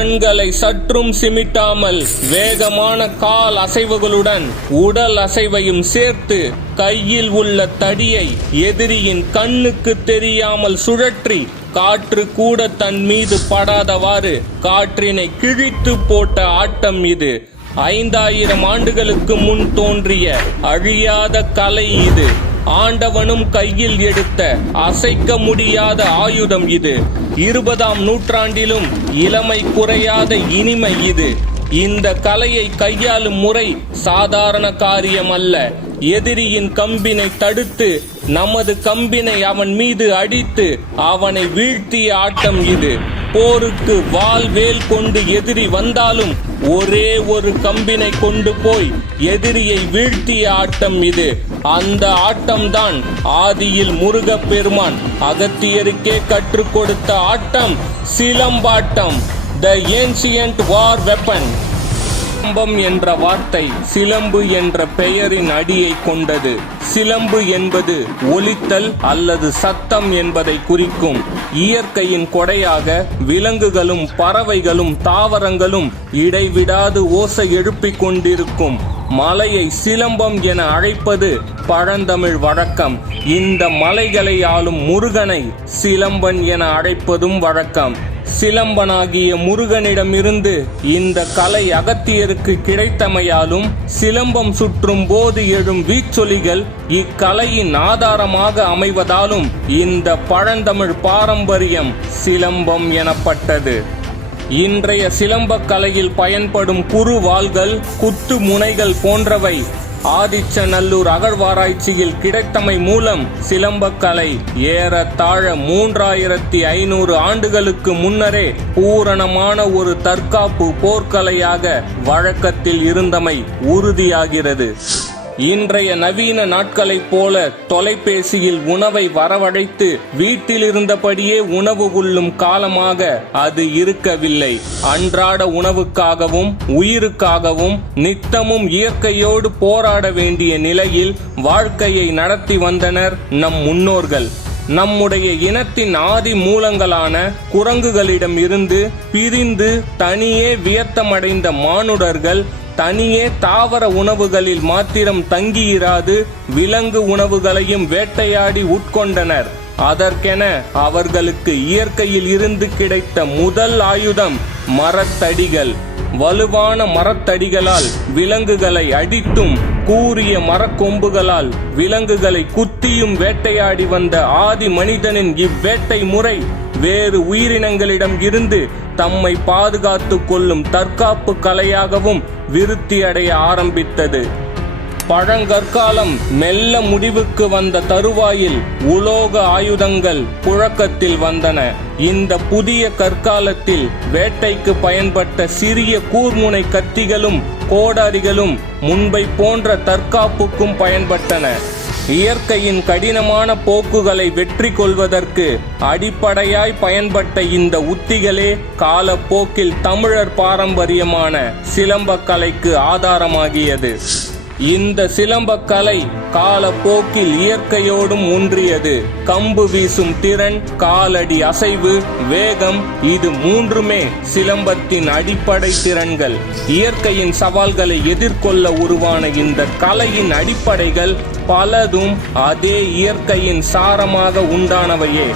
கண்களை சற்றும் சிமிட்டாமல் வேகமான கால் அசைவுகளுடன் உடல் அசைவையும் சேர்த்து கையில் உள்ள தடியை எதிரியின் கண்ணுக்கு தெரியாமல் சுழற்றி காற்று கூட தன் மீது படாதவாறு காற்றினை கிழித்து போட்ட ஆட்டம் இது. 5000 ஆண்டுகளுக்கு முன் தோன்றிய அழியாத கலை இது. ஆண்டவனும் கையில் எடுத்த அசைக்க முடியாத ஆயுதம் இது. 20ஆம் நூற்றாண்டிலும் இளமை குறையாத இனிமை இது. இந்த கலையை கையாளும் முறை சாதாரண காரியம் அல்ல. எதிரியின் கம்பினை தடுத்து நமது கம்பினை அவன் மீது அடித்து அவனை வீழ்த்திய ஆட்டம் இது. போருக்கு வாள் வேல் கொண்டு எதிரி வந்தாலும் ஒரே ஒரு கம்பினை கொண்டு போய் எதிரியை வீழ்த்திய ஆட்டம் இது. அந்த ஆட்டம்தான் ஆதியில் முருகப்பெருமான் அகத்தியருக்கே கற்றுக் கொடுத்த ஆட்டம் சிலம்பாட்டம், த ஏன்சியன்ட் வார் வெப்பன். சிலம்பம் என்ற வார்த்தை சிலம்பு என்ற பெயரின் அடியை கொண்டது. சிலம்பு என்பது ஒலித்தல் அல்லது சத்தம் என்பதை குறிக்கும். இயற்கையின் கொடையாக விலங்குகளும் பறவைகளும் தாவரங்களும் இடைவிடாது ஓசை எழுப்பிக் கொண்டிருக்கும் மலையை சிலம்பம் என அழைப்பது பழந்தமிழ் வழக்கம். இந்த மலைகளை ஆளும் முருகனை சிலம்பன் என அழைப்பதும் வழக்கம். சிலம்பனாகிய முருகனிடமிருந்து இந்த கலை அகத்தியருக்கு கிடைத்தமையாலும் சிலம்பம் சுற்றும் போது எழும் வீச்சொலிகள் இக்கலையின் ஆதாரமாக அமைவதாலும் இந்த பழந்தமிழ் பாரம்பரியம் சிலம்பம் எனப்பட்டது. இன்றைய சிலம்பக் கலையில் பயன்படும் குறுவாள்கள், குத்து முனைகள் போன்றவை ஆதிச்சநல்லூர் அகழ்வாராய்ச்சியில் கிடைத்தமை மூலம் சிலம்பக்கலை ஏறத்தாழ 3500 ஆண்டுகளுக்கு முன்னரே பூரணமான ஒரு தற்காப்பு போர்க்கலையாக வழக்கத்தில் இருந்தமை உறுதியாகிறது. இன்றைய நவீன நாட்களைப் போல தொலைபேசியில் உணவை வரவழைத்து வீட்டில் இருந்தபடியே உணவு உண்ணும் காலமாக அது இருக்கவில்லை. அன்றாட உணவுக்காகவும் உயிருக்காகவும் நித்தமும் இயற்கையோடு போராட வேண்டிய நிலையில் வாழ்க்கையை நடத்தி வந்தனர் நம் முன்னோர்கள். நம்முடைய இனத்தின் ஆதி மூலங்களான குரங்குகளிடம் இருந்து பிரிந்து தனியே வியத்தமடைந்த மானுடர்கள் தனியே தாவர உணவுகளில் மாத்திரம் தங்கியிராது விலங்கு உணவுகளையும் வேட்டையாடி உட்கொண்டனர். அதற்கென அவர்களுக்கு இயற்கையில் இருந்து கிடைத்த முதல் ஆயுதம் மரத்தடிகள். வலுவான மரத்தடிகளால் விலங்குகளை அடித்தும் கூரிய மரக்கொம்புகளால் விலங்குகளை குத்தியும் வேட்டையாடி வந்த ஆதி மனிதனின் இவ்வேட்டை முறை வேறு உயிரினங்களிடம் இருந்து தம்மை பாதுகாத்துக் கொள்ளும் தற்காப்பு கலையாகவும் விருத்தியடைய ஆரம்பித்தது. பழங்கற்காலம் மெல்ல முடிவுக்கு வந்த தருவாயில் உலோக ஆயுதங்கள் புழக்கத்தில் வந்தன. இந்த புதிய கற்காலத்தில் வேட்டைக்கு பயன்பட்ட சிறிய கூர்முனை கத்திகளும் கோடாரிகளும் முன்பை போன்ற தற்காப்புக்கும் பயன்பட்டன. இயற்கையின் கடினமான போக்குகளை வெற்றி கொள்வதற்கு அடிப்படையாய் பயன்பட்ட இந்த உத்திகளே காலப்போக்கில் தமிழர் பாரம்பரியமான சிலம்பக்கலைக்கு ஆதாரமாகியது. இந்த சிலம்பக்கலை காலப்போக்கில் இயற்கையோடும் ஒன்றியது. கம்பு வீசும் திறன், காலடி அசைவு, வேகம், இது மூன்றுமே சிலம்பத்தின் அடிப்படை திறன்கள். இயற்கையின் சவால்களை எதிர்கொள்ள உருவான இந்த கலையின் அடிப்படைகள் பலதும் அதே இயற்கையின் சாரமாக உண்டானவையே.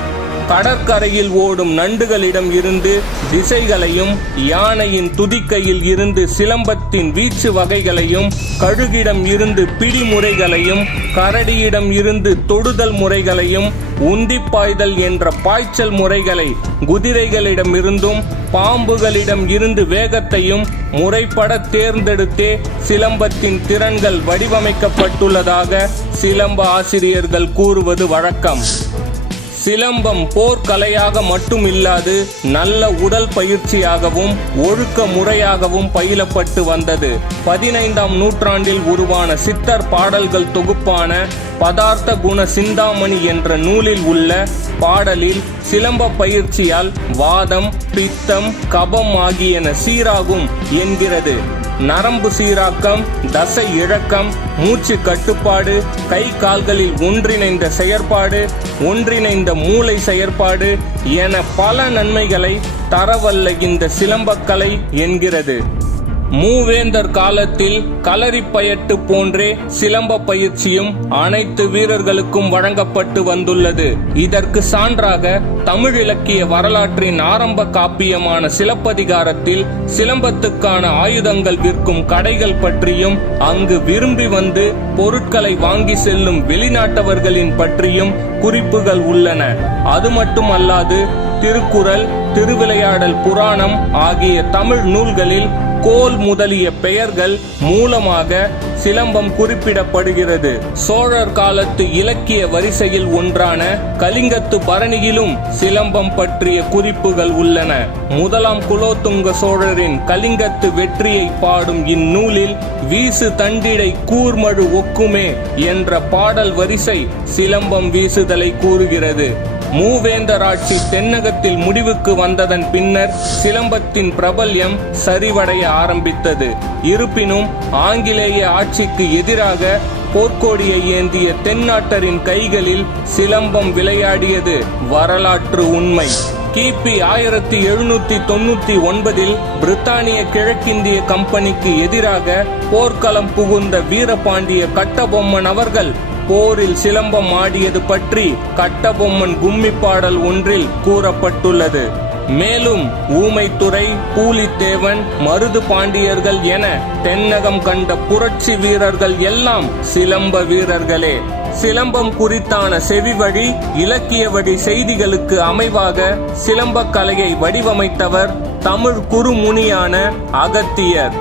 கடற்கரையில் ஓடும் நண்டுகளிடம் இருந்து திசைகளையும், யானையின் துதிக்கையில் இருந்து சிலம்பத்தின் வீச்சு வகைகளையும், கழுகிடம் இருந்து பிடி முறைகளையும், கரடியிடம் இருந்து தொடுதல் முறைகளையும், உந்திப்பாய்தல் என்ற பாய்ச்சல் முறைகளை, குதிரைகளிடமிருந்தும் பாம்புகளிடம் இருந்து வேகத்தையும் முறைப்பட தேர்ந்தெடுத்தே சிலம்பத்தின் திறன்கள் வடிவமைக்கப்பட்டுள்ளதாக சிலம்ப ஆசிரியர்கள் கூறுவது வழக்கம். சிலம்பம் போர்க்கலையாக மட்டுமில்லாது நல்ல உடல் பயிற்சியாகவும் ஒழுக்க முறையாகவும் பயிலப்பட்டு வந்தது. 15ஆம் நூற்றாண்டில் உருவான சித்தர் பாடல்கள் தொகுப்பான பதார்த்த குண சிந்தாமணி என்ற நூலில் உள்ள பாடலில் சிலம்ப பயிற்சியால் வாதம், பித்தம், கபம் ஆகியன சீராகும் என்கிறது. நரம்பு சீராக்கம், தசை இழக்கம், மூச்சு கட்டுப்பாடு, கை கால்களில் ஒன்றிணைந்த செயற்பாடு, ஒன்றிணைந்த மூளை செயற்பாடு என பல நன்மைகளை தரவல்ல இந்த சிலம்பக்கலை என்கிறது. மூவேந்தர் காலத்தில் களரிப்பயட்டு போன்றே சிலம்ப பயிற்சியும் அனைத்து வீரர்களுக்கும் வழங்கப்பட்டு வந்துள்ளது. இதற்கு சான்றாக தமிழ் இலக்கிய வரலாற்றின் ஆரம்ப காப்பியமான சிலப்பதிகாரத்தில் சிலம்பத்துக்கான ஆயுதங்கள் விற்கும் கடைகள் பற்றியும், அங்கு விரும்பி வந்து பொருட்களை வாங்கி செல்லும் வெளிநாட்டவர்களின் பற்றியும் குறிப்புகள் உள்ளன. அது மட்டுமல்லாது திருக்குறள், திருவிளையாடல் புராணம் ஆகிய தமிழ் நூல்களில் கோல் முதலிய பெயர்கள் மூலமாக சிலம்பம் குறிப்பிடப்படுகிறது. சோழர் காலத்து இலக்கிய வரிசையில் ஒன்றான கலிங்கத்து பரணியிலும் சிலம்பம் பற்றிய குறிப்புகள் உள்ளன. முதலாம் குலோத்துங்க சோழரின் கலிங்கத்து வெற்றியை பாடும் இந்நூலில் வீசு தண்டிடை கூர்மழு ஒக்குமே என்ற பாடல் வரிசை சிலம்பம் வீசுதலை கூறுகிறது. மூவேந்தராட்சி தென்னகத்தில் முடிவுக்கு வந்ததன் பின்னர் சிலம்பத்தின் பிரபல்யம் சரிவடைய ஆரம்பித்தது. இருப்பினும் ஆங்கிலேய ஆட்சிக்கு எதிராக போர்க்கோடியை ஏந்திய தென்னாட்டரின் கைகளில் சிலம்பம் விளையாடியது வரலாற்று உண்மை. கிபி 1799 பிரித்தானிய கிழக்கிந்திய கம்பெனிக்கு எதிராக போர்க்களம் புகுந்த வீரபாண்டிய கட்டபொம்மன் அவர்கள் போரில் சிலம்பம் ஆடியது பற்றி கட்டபொம்மன் கும்மி பாடல் ஒன்றில் கூறப்பட்டுள்ளது. மேலும் ஊமைத்துறை, பூலித்தேவன், மருது பாண்டியர்கள் என தென்னகம் கண்ட புரட்சி வீரர்கள் எல்லாம் சிலம்ப வீரர்களே. சிலம்பம் குறித்தான செவிவழி, இலக்கிய வழி செய்திகளுக்கு அமைவாக சிலம்ப கலையை வடிவமைத்தவர் தமிழ் குறுமுனியான அகத்தியர்.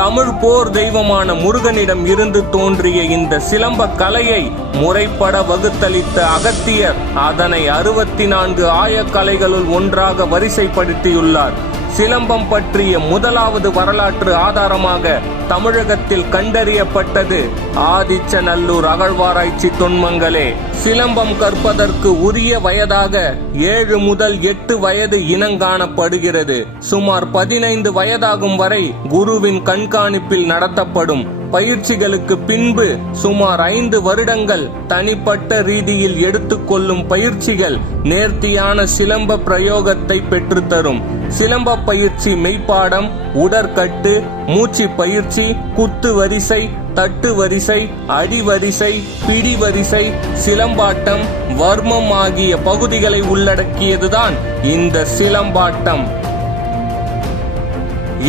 தமிழ் போர் தெய்வமான முருகனிடம் இருந்து தோன்றிய இந்த சிலம்ப கலையை முறைப்பட வகுத்தளித்த அகத்தியர் அதனை 64 ஆயக்கலைகளுள் ஒன்றாக வரிசைப்படுத்தியுள்ளார். சிலம்பம் பற்றிய முதலாவது வரலாற்று ஆதாரமாக தமிழகத்தில் கண்டறியப்பட்டது ஆதிச்சநல்லூர் அகழ்வாராய்ச்சி தொன்மங்களே. சிலம்பம் கற்பதற்கு உரிய வயதாக 7 முதல் 8 வயது இனங்காணப்படுகிறது. சுமார் 15 வயதாகும் வரை குருவின் கண்காணிப்பில் நடத்தப்படும் பயிற்சிகளுக்கு பின்பு சுமார் 5 வருடங்கள் தனிப்பட்ட ரீதியில் எடுத்துக்கொள்ளும் பயிற்சிகள் நேர்த்தியான சிலம்ப பிரயோகத்தை பெற்றுத்தரும். சிலம்ப பயிற்சி மெய்ப்பாடம், உடற்கட்டு, மூச்சு பயிற்சி, குத்து வரிசை, தட்டு வரிசை, அடி வரிசை, பிடி வரிசை, சிலம்பாட்டம், வர்மம் ஆகிய பகுதிகளை உள்ளடக்கியதுதான் இந்த சிலம்பாட்டம்.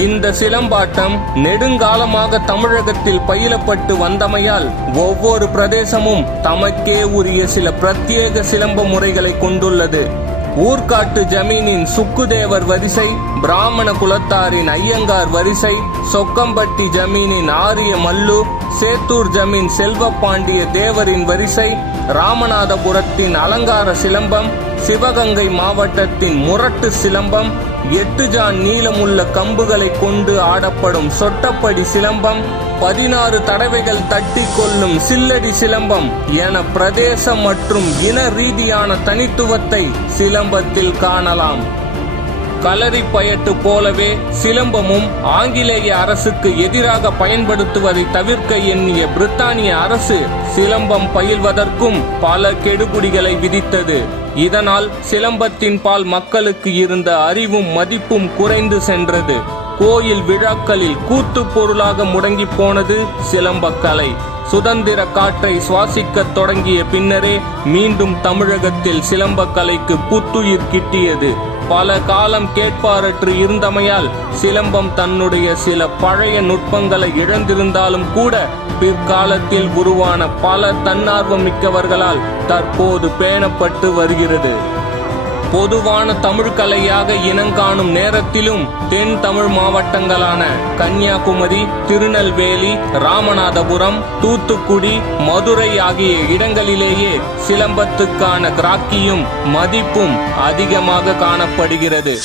இந்த சிலம்பாட்டம் நெடுங்காலமாக தமிழகத்தில் பயிலப்பட்டு வந்தமையால் ஒவ்வொரு பிரதேசமும் தமக்கே உரிய சில பிரத்யேக சிலம்ப முறைகளை கொண்டுள்ளது. ஊர்காட்டு ஜமீனின் சுக்குதேவர் வரிசை, பிராமண குலத்தாரின் ஐயங்கார் வரிசை, சொக்கம்பட்டி ஜமீனின் ஆரிய மல்லு, சேத்தூர் ஜமீன் செல்வப்பாண்டிய தேவரின் வரிசை, ராமநாதபுரத்தின் அலங்கார சிலம்பம், சிவகங்கை மாவட்டத்தின் முரட்டு சிலம்பம், 8 ஜான் நீளமுள்ள கம்புகளை கொண்டு ஆடப்படும் சொட்டப்படி சிலம்பம், 16 தடவைகள் தட்டி கொள்ளும் சில்லடி சிலம்பம் என பிரதேச மற்றும் இன ரீதியான தனித்துவத்தை சிலம்பத்தில் காணலாம். களரி பயட்டு போலவே சிலம்பமும் ஆங்கிலேய அரசுக்கு எதிராக பயன்படுத்துவதை தவிர்க்க எண்ணிய பிரித்தானிய அரசு சிலம்பம் பயில்வதற்கும் பல கெடுபிடிகளை விதித்தது. இதனால் சிலம்பத்தின் பால் மக்களுக்கு இருந்த அறிவும் மதிப்பும் குறைந்து சென்றது. கோயில் விழாக்களில் கூத்து பொருளாக முடங்கி போனது சிலம்பக்கலை. சுதந்திர காற்றை சுவாசிக்க தொடங்கிய பின்னரே மீண்டும் தமிழகத்தில் சிலம்பக்கலைக்கு புத்துயிர் கிட்டியது. பல காலம் கேட்பாரற்று இருந்தமையால் சிலம்பம் தன்னுடைய சில பழைய நுட்பங்களை இழந்திருந்தாலும் கூட பிற்காலத்தில் உருவான பல தன்னார்வம் மிக்கவர்களால் தற்போது பேணப்பட்டு வருகிறது. பொதுவான தமிழ் கலையாக இனங்காணும் நேரத்திலும் தென் தமிழ் மாவட்டங்களான கன்னியாகுமரி, திருநெல்வேலி, ராமநாதபுரம், தூத்துக்குடி, மதுரை ஆகிய இடங்களிலேயே சிலம்பத்துக்கான கிராக்கியும் மதிப்பும் அதிகமாக காணப்படுகிறது.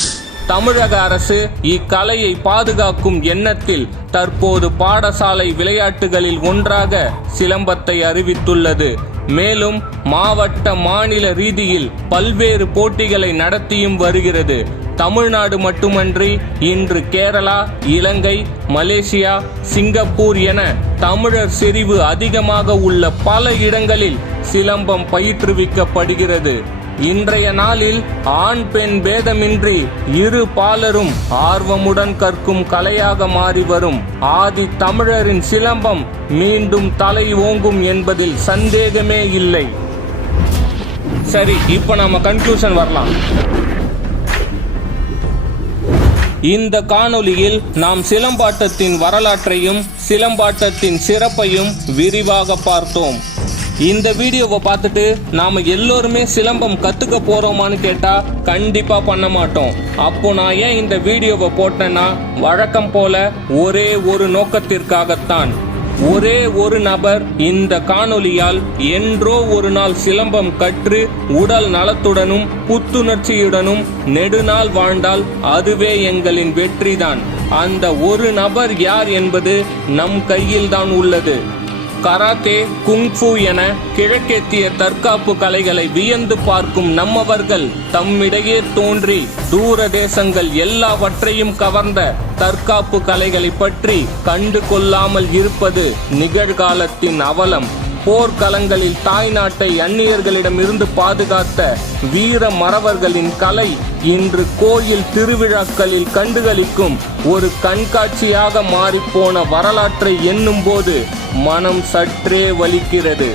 தமிழக அரசு இக்கலையை பாதுகாக்கும் எண்ணத்தில் தற்போது பாடசாலை விளையாட்டுகளில் ஒன்றாக சிலம்பத்தை அறிவித்துள்ளது. மேலும் மாவட்ட, மாநில ரீதியில் பல்வேறு போட்டிகளை நடத்தியும் வருகிறது. தமிழ்நாடு மட்டுமன்றி இன்று கேரளா, இலங்கை, மலேசியா, சிங்கப்பூர் என தமிழர் செறிவு அதிகமாக உள்ள பல இடங்களில் சிலம்பம் பயிற்றுவிக்கப்படுகிறது. இன்றைய நாளில் ஆண் பெண் பேதமின்றி இரு பாலரும் ஆர்வமுடன் கற்கும் கலையாக மாறி வரும் ஆதி தமிழரின் சிலம்பம் மீண்டும் தலை ஓங்கும் என்பதில் சந்தேகமே இல்லை. சரி, இப்ப நாம கன்க்ளூஷன் வரலாம். இந்த காணொளியில் நாம் சிலம்பாட்டத்தின் வரலாற்றையும் சிலம்பாட்டத்தின் சிறப்பையும் விரிவாக பார்த்தோம். இந்த வீடியோவை பார்த்துட்டு நாம எல்லோருமே சிலம்பம் கத்துக்க போறோமான்னு கேட்டா கண்டிப்பா பண்ண மாட்டோம். அப்போ நான் ஏன் இந்த வீடியோவை போட்டேன்னா, வழக்கம் போல ஒரே ஒரு நோக்கத்திற்காகத்தான். ஒரே ஒரு நபர் இந்த காணொளியால் என்றோ ஒரு நாள் சிலம்பம் கற்று உடல் நலத்துடனும் புத்துணர்ச்சியுடனும் நெடுநாள் வாழ்ந்தால் அதுவே எங்களின் வெற்றிதான். அந்த ஒரு நபர் யார் என்பது நம் கையில்தான் உள்ளது. கராத்தே, குங்ஃபு என கிழக்கேத்திய தற்காப்பு கலைகளை வியந்து பார்க்கும் நம்மவர்கள் தம்மிடையே தோன்றி தூர தேசங்கள் எல்லாவற்றையும் கவர்ந்த தற்காப்பு கலைகளை பற்றி கண்டு கொள்ளாமல் இருப்பது நிகழ்காலத்தின் அவலம். போர்க்களங்களில் தாய் நாட்டை அந்நியர்களிடமிருந்து பாதுகாத்த வீர மறவர்களின் கலை இன்று கோயில் திருவிழாக்களில் கண்டுகளிக்கும் ஒரு கண்காட்சியாக மாறிப்போன வரலாற்றை எண்ணும் போது மனம் சற்றே வலிக்கிறது.